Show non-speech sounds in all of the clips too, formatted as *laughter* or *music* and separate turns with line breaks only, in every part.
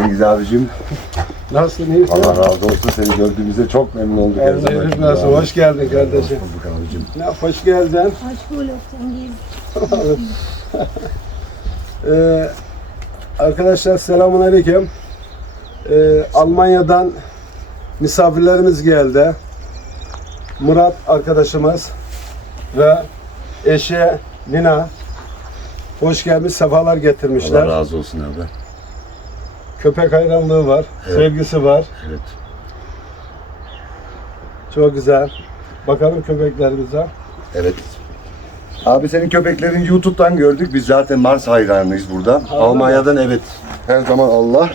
Cengiz abicim
Nasılsın iyisin?
Allah razı olsun seni gördüğümüzde çok memnun olduk her
Allah
zaman.
iyilik versin. Hoş geldin kardeşim.
Hoş bulduk abicim.
Ne, hoş geldin.
Hoş bulduk Cengiz. *laughs*
Ee, arkadaşlar selamun aleyküm. Ee, Almanya'dan misafirlerimiz geldi. Murat arkadaşımız ve eşi Nina. Hoş gelmiş, sefalar getirmişler.
Allah razı olsun abi.
Köpek hayranlığı var,
Evet.
sevgisi var.
Evet.
Çok güzel. Bakalım köpeklerimize.
Evet. Abi senin köpeklerin YouTube'dan gördük. Biz zaten Mars hayranıyız burada. Almanya'dan evet. Her zaman Allah.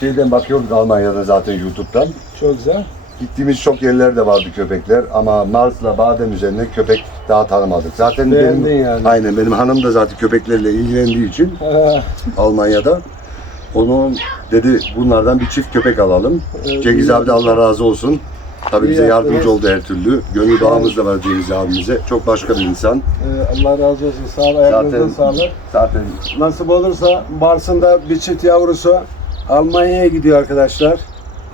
Şeyden bakıyorduk Almanya'da zaten YouTube'dan.
Çok güzel.
Gittiğimiz çok yerlerde vardı köpekler ama Mars'la Badem üzerine köpek daha tanımadık. Zaten
Beğendin
benim,
yani.
aynen benim hanım da zaten köpeklerle ilgilendiği için Almanya'da onun dedi bunlardan bir çift köpek alalım.
Evet,
Cengiz abi de Allah razı olsun. Tabii bize yardımcı
yaptınız.
oldu her türlü. Gönül bağımız da var Cengiz abimize. Çok başka bir insan.
e, Allah razı olsun. Sağ ol, ayaklarınıza sağlık.
zaten
Nasip olursa Mars'ın da bir çift yavrusu Almanya'ya gidiyor arkadaşlar.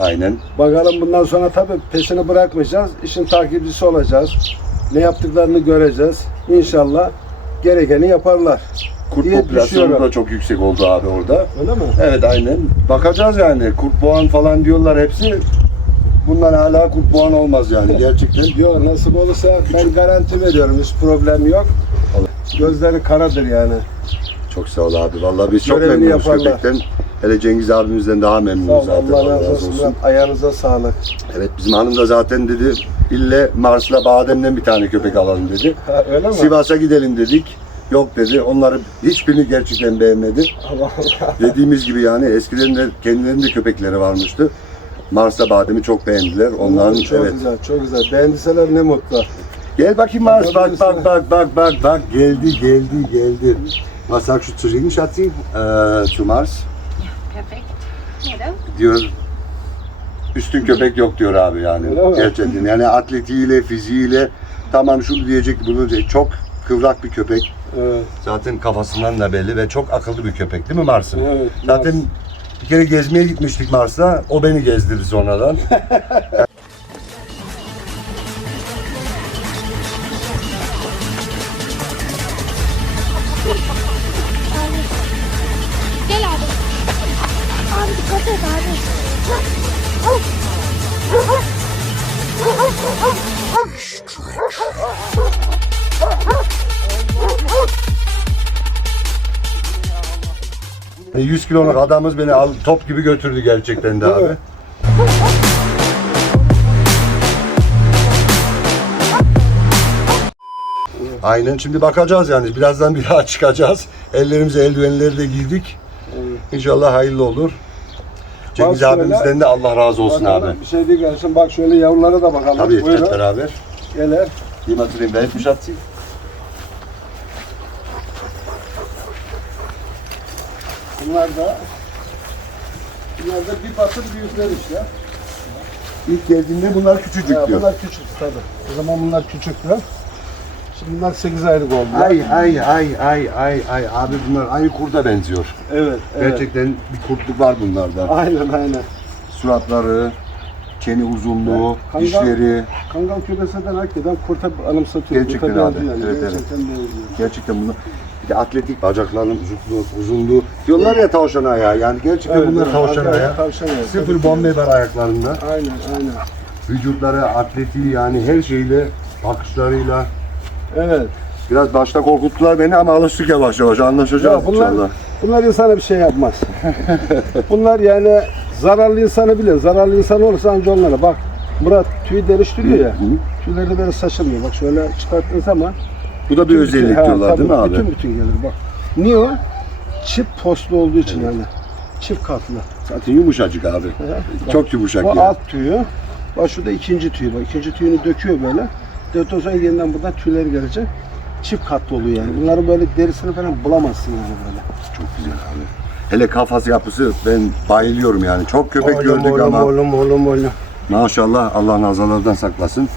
aynen.
Bakalım bundan sonra tabii peşini bırakmayacağız. İşin takipçisi olacağız. Ne yaptıklarını göreceğiz. İnşallah gerekeni yaparlar.
Kurt
diye
popülasyonu da çok yüksek oldu abi orada.
Öyle mi?
Evet aynen. Bakacağız yani. Kurt boğan falan diyorlar hepsi. Bundan hala kurt boğan olmaz yani *laughs* gerçekten.
Yok nasip olursa ben garanti veriyorum. Hiç problem yok. Gözleri karadır yani.
Çok sağ ol abi. Vallahi biz çok
Görevini
memnunuz
yaparlar.
köpekten. Hele Cengiz abimizden daha
Sağ ol,
memnunuz zaten.
Allah razı olsun. Ayağınıza sağlık.
Evet bizim hanım da zaten dedi ille Mars'la Badem'den bir tane köpek alalım dedi.
Ha, öyle mi?
Sivas'a gidelim dedik. Yok dedi. Onları hiçbirini gerçekten beğenmedi.
Allah Allah.
Dediğimiz gibi yani eskiden de kendilerinde köpekleri varmıştı. Mars'la Badem'i çok beğendiler. Onların
çok
evet.
güzel, çok güzel. Beğendiseler ne mutlu.
Gel bakayım Mars. Bak bak bak bak bak bak geldi geldi geldi. Was sagst du zu Regen, Schatzi? Äh, zu Mars?
Perfekt.
Diyor üstün köpek yok diyor abi yani.
Öyle mi?
Gerçekten yani atletiğiyle, fiziğiyle tamam şunu diyecek bunu diyecek. Çok kıvrak bir köpek.
Evet.
Zaten kafasından da belli ve çok akıllı bir köpek değil mi Mars'ın?
Evet,
Zaten
Mars.
bir kere gezmeye gitmiştik Mars'ta. O beni gezdirdi sonradan. *laughs*
Gel abi. Abi dikkat et abi.
Hani 100 kiloluk adamımız beni al, top gibi götürdü gerçekten de abi.
mi?
Aynen şimdi bakacağız yani birazdan bir daha çıkacağız. Ellerimize eldivenleri de giydik. İnşallah hayırlı olur. Cengiz
şöyle-
abimizden de Allah razı olsun
Bakalım,
abi.
Bir şey değil gelsin. Bak şöyle yavrulara da bakalım.
Tabii hep beraber.
Gelir.
Geh mal zu den Welpen,
Bunlar da Bunlar da bir batır büyükler işte.
İlk geldiğinde bunlar küçücük
Ya,
diyor.
bunlar küçük tabii. O zaman bunlar küçüktü. Şimdi bunlar 8 aylık oldular.
Ay ay ay ay ay ay abi bunlar aynı kurda benziyor.
Evet, evet.
Gerçekten bir kurtluk var bunlarda.
Aynen aynen.
Suratları, çene uzunluğu,
Kangal-
dişleri.
Kangal kübesinden hakikaten kurta anımsatıyor.
Gerçekten
kurta
abi,
benziyor
evet.
Gerçekten benziyor.
Gerçekten bunlar de atletik bacaklarının uzunluğu, uzunluğu. Diyorlar ya tavşan ayağı yani gerçekten
Evet,
bunlar
evet,
tavşan
arkadaşlar
ayağı.
tavşan ayağı, tabii
Sıfır
ki.
bombe var ayaklarında.
Aynen aynen.
Vücutları, atletiği yani her şeyle, bakışlarıyla.
Evet.
Biraz başta korkuttular beni ama alıştık yavaş yavaş anlaşacağız
Ya bunlar,
inşallah.
bunlar insana bir şey yapmaz. *laughs* bunlar yani zararlı insanı bilir. Zararlı insan olursa anca onlara. Bak Murat tüy deriştiriyor ya. Tüyleri de böyle saçılmıyor. Bak şöyle çıkarttığın zaman.
Bu da bir
bütün-
özellik
ha,
diyorlar
tabii,
değil mi abi?
Bütün bütün gelir bak. Niye o? Çift postlu olduğu için yani. Çift katlı.
Zaten yumuşacık abi.
Bak,
Çok yumuşak
Bu
ya.
alt tüyü. Bak şurada ikinci tüyü bak. İkinci tüyünü döküyor böyle. Döktükten sonra yeniden buradan tüyleri gelecek. Çift katlı oluyor yani. Bunların böyle derisini falan bulamazsın yani böyle.
Çok güzel abi. Hele kafası yapısı ben bayılıyorum yani. Çok köpek gördük
oğlum,
ama
Oğlum oğlum oğlum.
maşallah Allah nazarlardan saklasın.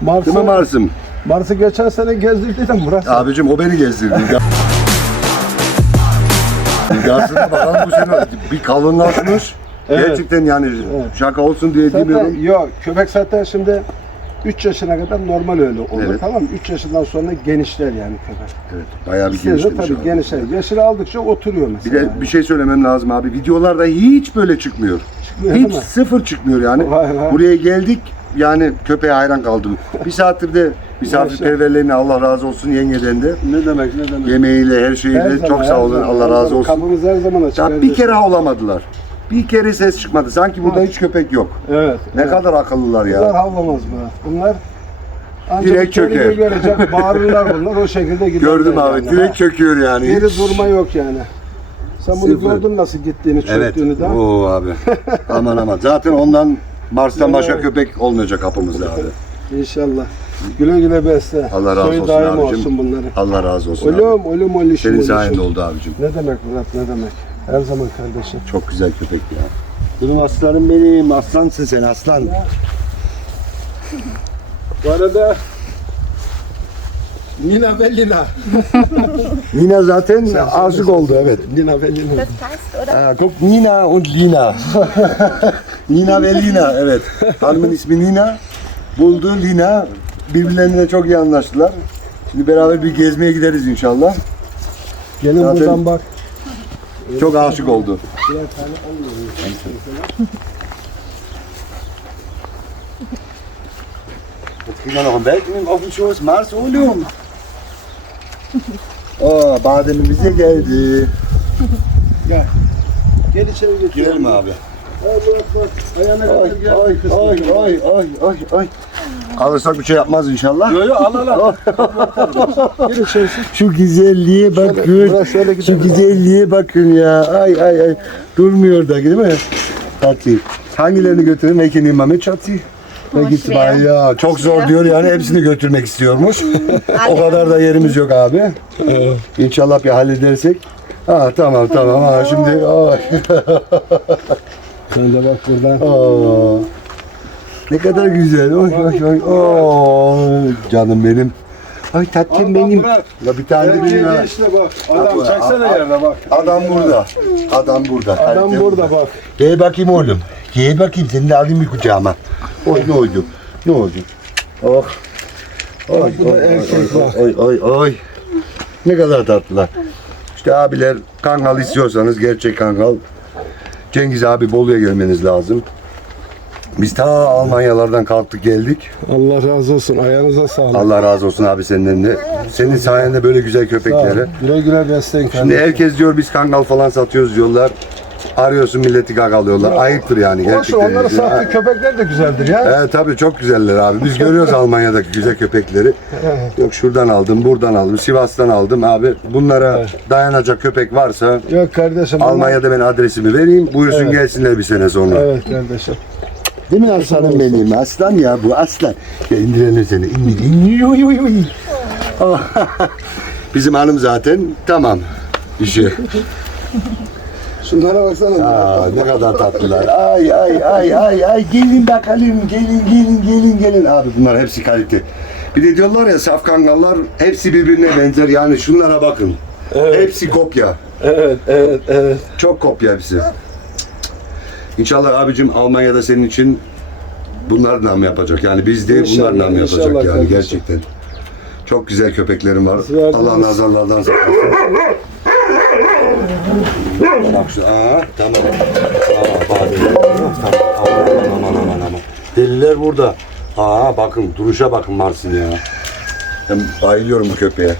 Mars'ı,
Değil mi Mars'ım?
Mars'ı geçen sene gezdirdiydim Murat.
Abicim o beni gezdirdi. *laughs* Aslında bakalım bu sene bir kalınlaşmış.
Evet.
Gerçekten yani
Evet.
şaka olsun diye
Zaten
demiyorum.
yok köpek zaten şimdi 3 yaşına kadar normal öyle olur
Evet.
tamam mı? 3 yaşından sonra genişler yani köpek.
Evet, bayağı bir geliştirmiş
tabii
abi.
genişler. Yaşını aldıkça oturuyor
Bir
mesela.
de bir şey söylemem lazım abi. Videolarda hiç böyle çıkmıyor.
Çıkmıyor
Hiç sıfır çıkmıyor yani.
Vay vay.
Buraya geldik yani köpeğe hayran kaldım. Bir saattir de misafirperverliğine Allah razı olsun yengeden de.
Ne demek ne demek.
Yemeğiyle her şeyiyle
Her
çok
zaman,
sağ
her
olun.
zaman,
Allah
her
razı olsun.
Kapımız her zaman açık.
Ya bir
kardeşim.
kere havlamadılar. Bir kere ses çıkmadı. Sanki burada hiç köpek yok.
Evet.
Ne
evet.
kadar akıllılar
Bunlar
ya.
havlamaz Murat. Bunlar ancak
Direkt
içeriği
çöker.
görecek, *laughs* bağırırlar bunlar o şekilde giderler.
Gördüm abi.
yani.
Direkt çöküyor yani.
Geri durma yok yani. Sen bunu
Sıfır.
gördün nasıl gittiğini,
Evet.
çöktüğünü de.
Oo abi. *laughs* aman aman. Zaten ondan Mars'tan başka köpek olmayacak kapımızda abi.
İnşallah. Güle güle besle.
Allah razı
Soyu
olsun
daim
abicim.
olsun bunların.
Allah razı olsun abi.
Ölüm, ölüm, ölüm.
Senin sayende oldu abicim.
Ne demek Murat, ne demek? Her zaman kardeşim.
Çok güzel köpek ya. Benim aslanım benim. Aslansın sen aslan.
Bu arada Nina ve Lina.
Nina zaten aşık oldu evet.
Nina ve Lina.
Das passt, oder?
Aa, guck Nina und Lina. *laughs* Nina ve Lina evet. Hanımın ismi Nina. Buldu Lina. Birbirlerine çok iyi anlaştılar. Şimdi beraber bir gezmeye gideriz inşallah.
Gelin
Zaten-
buradan bak.
Çok aşık oldu. Jetzt kriegen wir noch einen Welpen auf den Schoß. Mars oğlum. Oo, bademimize geldi.
Gel içeri geç.
Girelim abi.
Ay Murat bak. Ayağına
Ay
kadar gel.
ay ay ay ay ay ay. Alırsak bir şey yapmaz inşallah.
Yo yo al al al. Gir içeri.
Şu güzelliğe bakın.
Murat şöyle
Şu güzelliğe bakın ya. Ay ay ay. Durmuyor da değil mi? Hadi. Hangilerini götüreyim? Welche nehmen wir Schatzi?
Oh,
git
schwer.
ya. Çok zor diyor yani hepsini götürmek istiyormuş. *laughs* o kadar da yerimiz yok abi. İnşallah bir halledersek. Ha tamam tamam ha şimdi ay. *laughs*
Sen de bak buradan.
Aa, ne kadar güzel. Oy oy oy. Oy, canım benim. Ay tatlım benim. Ya bir tane
Gel
benim ha.
gel işte bak. Adam
Bak,
çeksene
a-
yerine bak.
Adam burada. Adam burada.
Adam
Kalite
burada bak.
Gel bakayım oğlum. Gel bakayım seni de alayım bir kucağıma. Oy ne oldu? Ne oldu? Oh. Oy,
bu da
oy,
erkek
oy, oy, oy, oy. Ne kadar tatlılar. İşte abiler kangal istiyorsanız gerçek kangal. Cengiz abi Bolu'ya gelmeniz lazım. Biz ta Almanyalardan kalktık geldik.
Allah razı olsun. Ayağınıza sağlık.
Allah razı olsun abi senden de. Senin sayende böyle güzel köpekleri.
Güle güle besleyin
Şimdi herkes diyor biz kangal falan satıyoruz diyorlar. Arıyorsun milleti gagalıyorlar. Ayıptır yani
Olsun
gerçekten.
onların
Ha.
sahte köpekler de güzeldir ya.
Evet tabii çok güzeller abi. Biz görüyoruz Almanya'daki güzel köpekleri. Yok şuradan aldım, buradan aldım, Sivas'tan aldım abi. Bunlara dayanacak köpek varsa
Yok kardeşim.
Almanya'da ben adresimi vereyim. Buyursun gelsinler bir sene sonra.
Evet kardeşim.
Değil mi aslanım benim? Aslan ya bu aslan. Ya indirelim seni. İndir, indir. Bizim hanım zaten tamam işi.
Şunlara baksana.
Aa, ne kadar tatlılar. Ay ay ay ay ay gelin bakalım gelin gelin gelin gelin. Abi bunlar hepsi kalite. Bir de diyorlar ya saf kangallar hepsi birbirine benzer. Yani şunlara bakın. Hepsi kopya.
Evet, evet, evet.
Çok kopya hepsi. İnşallah abicim Almanya'da senin için bunlar nam yapacak. Yani biz değil bunlar nam yapacak
inşallah
yani
kardeşim.
gerçekten. Çok güzel köpeklerim var.
Verdiniz.
Allah nazarlardan saklasın. Bak şu, aa, tamam. Aa, badem. Tamam. Aman aman aman aman. Deliler burada. Aa bakın duruşa bakın Mars'ın ya. Ben bayılıyorum bu köpeğe.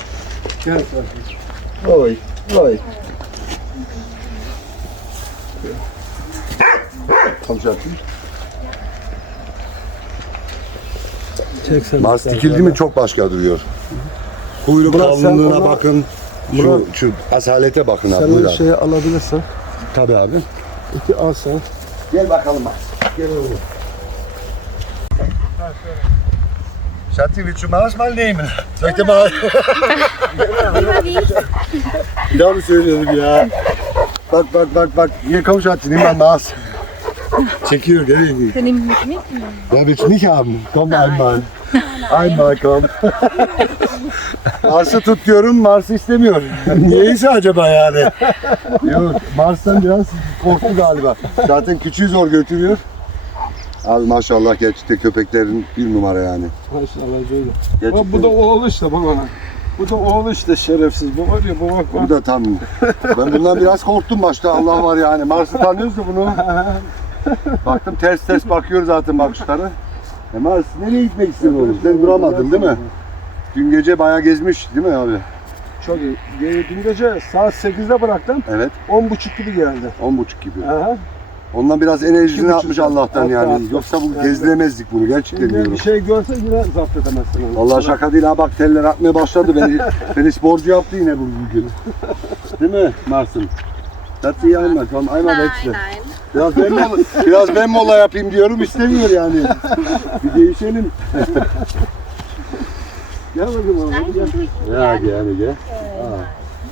Gel kardeşim.
Oy, oy. Komşatım.
Çek sen.
Mars dikildi mi çok başka duruyor.
Murat, sen
kalınlığına
ona-
bakın. Şu,
Murat,
şu asalete bakın abi.
Sen
buyur
o
abi.
şeyi alabilirsen.
Tabii abi.
İki al sen.
Gel bakalım Mars. Gel oğlum. Willst du Mars mal ich dir mal? Bir daha mı söylüyorum ya? Bak bak bak bak. Komm Schatzi, nimm mal Mars. Çekiyor gel.
Dann nimm mich mit.
Ja, willst du nicht haben? Komm einmal. Ay makam. Mars'ı tut diyorum, Mars istemiyor. Niyeyse acaba yani? Yok, Mars'tan biraz korktu galiba. Zaten küçüğü zor götürüyor. Al maşallah gerçekten köpeklerin bir numara yani.
Maşallah böyle.
Gerçekten.
Bak bu da oğlu işte baba. Bu da oğlu işte şerefsiz. Bu var ya bu bak
Bu
bak.
da tam. Ben bundan biraz korktum başta. Allah var yani. Mars'ı tanıyoruz da bunu. *laughs* Baktım ters ters bakıyor zaten bakışları. E Mars nereye gitmek istiyorsun oğlum? Sen duramadın değil mi? Dün gece bayağı gezmiş değil mi abi?
Çok iyi. Ge- Dün gece saat 8'de bıraktım.
Evet.
10.30 gibi geldi.
10.30 gibi.
Aha.
Ondan biraz
İki
enerjisini
buçuk
atmış
saat.
Allah'tan
Attı,
yani.
attı.
Yoksa bu
Yani-
gezdiremezdik bunu gerçekten
Şimdi
diyorum.
bir şey görse yine zapt edemezsin onu.
Vallahi şaka değil ha bak teller atmaya başladı. Beni, *laughs* beni sporcu yaptı yine bu bugün. Değil mi Mars'ım? Das iyi einmal, komm einmal
Nein,
wechseln.
nein.
Biraz ben mola, biraz ben mola yapayım diyorum istemiyor yani. Bir değişelim. *laughs*
Gel bakayım oğlum. Gel.
tue ich
Ya
nicht.
yani gel.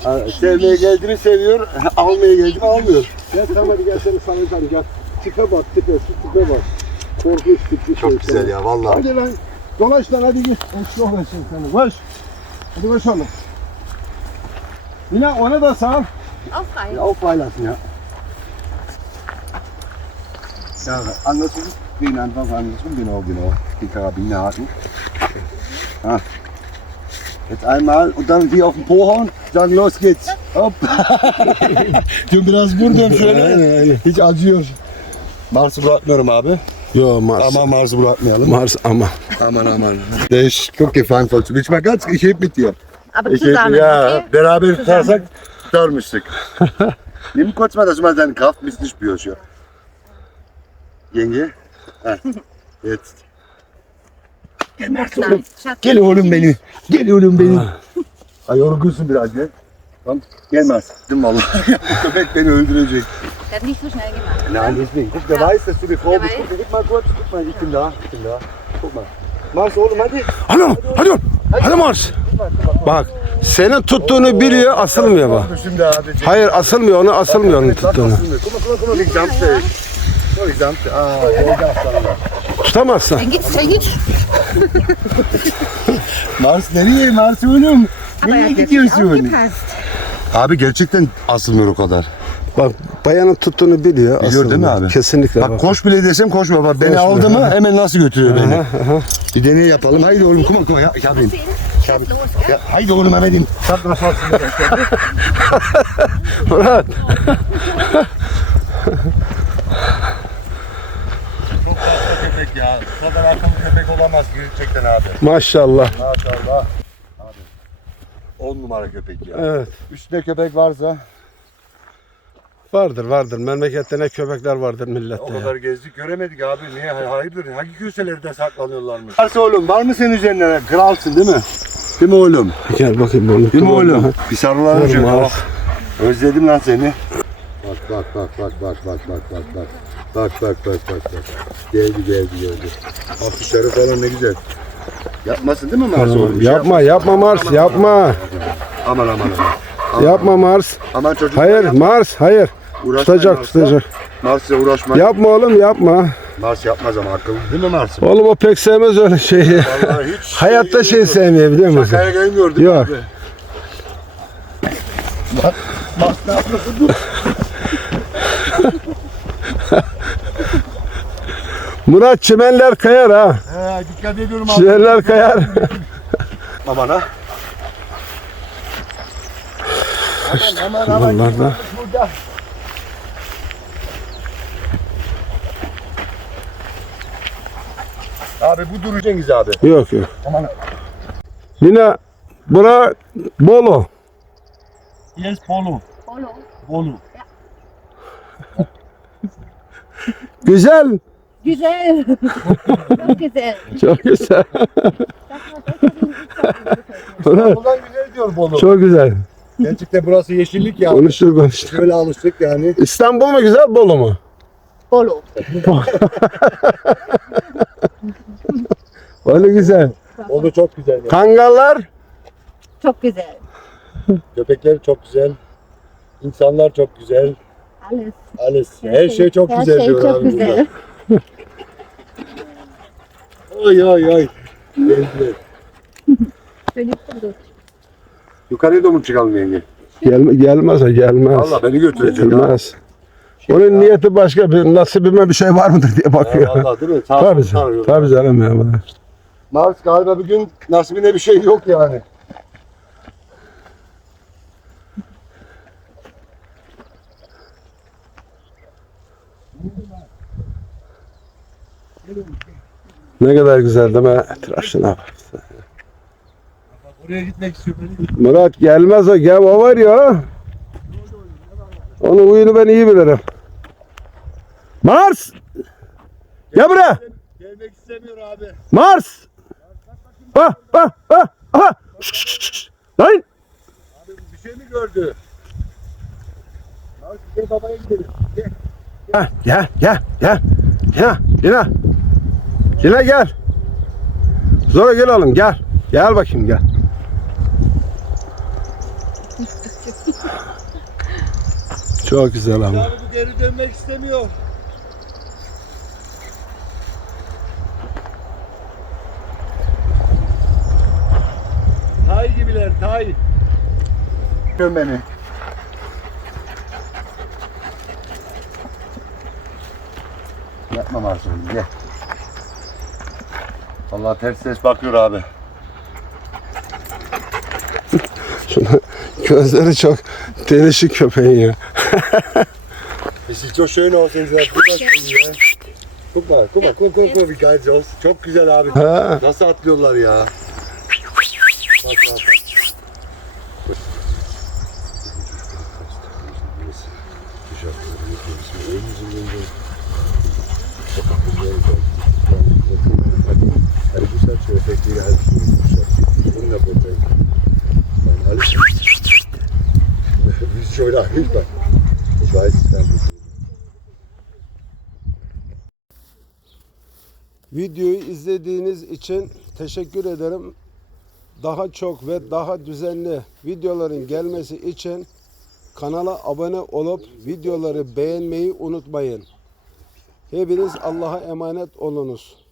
Ha, sevmeye geldiğini seviyor, *laughs* almaya geldiğini almıyor.
Gel tamam hadi gel seni saracağım gel. Tipe bak tipe şu tipe bak. Korkunç tipli şey.
Çok güzel ya vallahi.
Hadi lan. Dolaş lan hadi git. Eşli olasın seni. Koş. Hadi koş oğlum. Yine ona da Aufreihen.
Aufreihen
lassen, ja. Ja, andersrum. Den einfach andersrum, genau, genau. Die Karabinerhaken. Ah. Jetzt einmal und dann wie auf den Po hauen, dann los geht's. Hopp. *laughs* du das gut und
schön. Ich
adios. Machst du Braten nur
Mabe? Abend? Ja, Mars.
Aman Mars bleibt mir, oder?
Mars, Aman.
Aman, Aman. Der ist gut gefahren, voll zu. Ich mal ganz, ich heb mit dir.
Aber zusammen,
ich heb, Ja,
okay?
der habe ich gesagt, tutarmıştık. Nimm kurz mal, dass du mal deine Kraft ein bisschen spürst. Ja. Yenge. Ha. Jetzt.
Nein, Schatz.
Gel oğlum beni. Gel oğlum beni. Ay yorgunsun biraz gel. Tamam. Gelmez. Değil mi vallahi? *laughs* Köpek beni öldürecek.
Der hat nicht so schnell gemacht.
Nein, deswegen. Guck, der weiß, dass du die Frau
Der
bist. Guck, mal kurz. Guck mal, ich bin da. Ich bin da. Guck mal. Mars oğlum hadi.
Hadi hadi hadi Mars. Bak senin tuttuğunu biliyor asılmıyor bak.
Şimdi.
Hayır asılmıyor onu asılmıyor onun tuttuğunu.
Mal, wie gesamte. Ah, geldi aslanlar.
Tutamazsın.
Dann geht's, dann geht's.
Mars nereye? Mars oğlum.
Er
Nereye gidiyorsun? Abi gerçekten asılmıyor o kadar.
Bak bayanın tuttuğunu biliyor.
Biliyor değil mi abi?
Kesinlikle
Bak,
bak.
koş bile desem koşma. Bak beni aldı mı *laughs* hemen nasıl götürüyor beni. Bir deney yapalım. Haydi oğlum kuma kuma. Ya, ich ihn. Ya, haydi oğlum in. Sag nasıl
Murat.
Çok tatlı köpek ya. Bu kadar akıllı köpek olamaz gerçekten abi.
Maşallah.
Maşallah. Abi. 10 numara köpek ya.
Evet.
Üstüne köpek varsa
Vardır vardır. Memlekette ne köpekler vardır
o
millette. ya.
kadar gezdik göremedik abi. Niye? Hayırdır? Hangi köşelerde saklanıyorlarmış? Varsa oğlum var mı senin üzerine? Kralsın değil mi? Değil mi oğlum?
Gel bakayım oğlum.
Değil mi oğlum? Bir sarılalım şöyle. Bak. Özledim lan seni. Bak bak bak bak bak bak bak bak bak. Bak bak bak bak bak. Geldi geldi geldi. Afişleri falan ne güzel. Yapmasın değil mi Mars oğlum? Bir şey
Yapma yapma Mars yapma.
Aman aman aman.
Yapma Mars.
Aman çocuk.
Hayır Mars hayır.
Uğraşmayın
Tutacak
Mars'la.
tutacak.
Mars'la uğraşma.
Yapma oğlum yapma.
Mars yapmaz ama akıllı değil mi Mars?
Oğlum o pek sevmez öyle şeyi.
Vallahi hiç *laughs*
Hayatta şey
gelmiyor.
sevmiyor biliyor musun?
Şakaya gelmiyor değil mi
Yok.
abi? Bak, Mars ne yapıyorsun?
Murat çimenler kayar ha.
He, dikkat ediyorum abi.
Çimenler kayar.
Aman ha. Aman aman aman.
Bunlar da.
Burada. Abi bu Duru Cengiz abi.
Yok yok.
Aman.
Yine bura Bolu.
Yes Bolu.
Polo.
Bolu.
Güzel.
Güzel. Çok güzel.
Çok güzel.
Buradan güzel diyor Bolu.
Çok güzel.
Gerçekten burası yeşillik ya.
Konuştur konuştur.
Şöyle alıştık yani.
İstanbul mu güzel Bolu mu?
Polo. *laughs*
Bolu güzel.
Bolu çok güzel. Yani.
Kangallar
Çok güzel.
Köpekler çok güzel. İnsanlar çok güzel.
Alles.
Alles. Her şey çok
Her
güzel
şey
diyor
çok
abi.
güzel.
Burada. *laughs* Oy oy oy. Yukarıya da mı çıkalım yenge?
Gelme, gelmez o gelmez.
Allah beni götürecek ya.
Gelmez. Onun niyeti başka bir nasibime bir şey var mıdır diye
Ya
bakıyor.
vallahi değil mi? Sağ
Tabii canım. Tabii canım ya. bana.
Mars galiba bugün nasibine bir şey yok yani.
Ne kadar güzel değil mi? Tıraşına bak.
Oraya gitmek istiyorum.
Murat gelmez o. Gel o var ya. Onun huyunu ben iyi bilirim. Mars! Gel buraya.
Gelmek istemiyor abi.
Mars! Ha ha ha ha! Şşş, şşş, şşş. Lan!
Bir şey mi gördü? Mars gel babaya gidelim. Gel.
Gel gel gel gel. Gel Lina. Lina gel. Zora gel oğlum gel. Gel bakayım gel. *laughs* Çok güzel ama.
Abi bu geri dönmek istemiyor.
Tay.
Dön beni. Yapma oğlum gel. Allah ters ses bakıyor abi.
Şuna, *laughs* gözleri çok değişik köpeğin ya.
Es ist so schön aus in dieser ya. Guck mal, guck mal, guck, guck, guck, wie geil sie aus. Çok güzel abi.
Ha.
Nasıl atlıyorlar ya? Bak, bak, bak. Geschafft. 100 Prozent. Nein, alles. Wie schon wieder angefangen. Ich weiß es gar nicht.
Videoyu izlediğiniz için teşekkür ederim. Daha çok ve daha düzenli videoların gelmesi için kanala abone olup videoları beğenmeyi unutmayın. Hepiniz Allah'a emanet olunuz.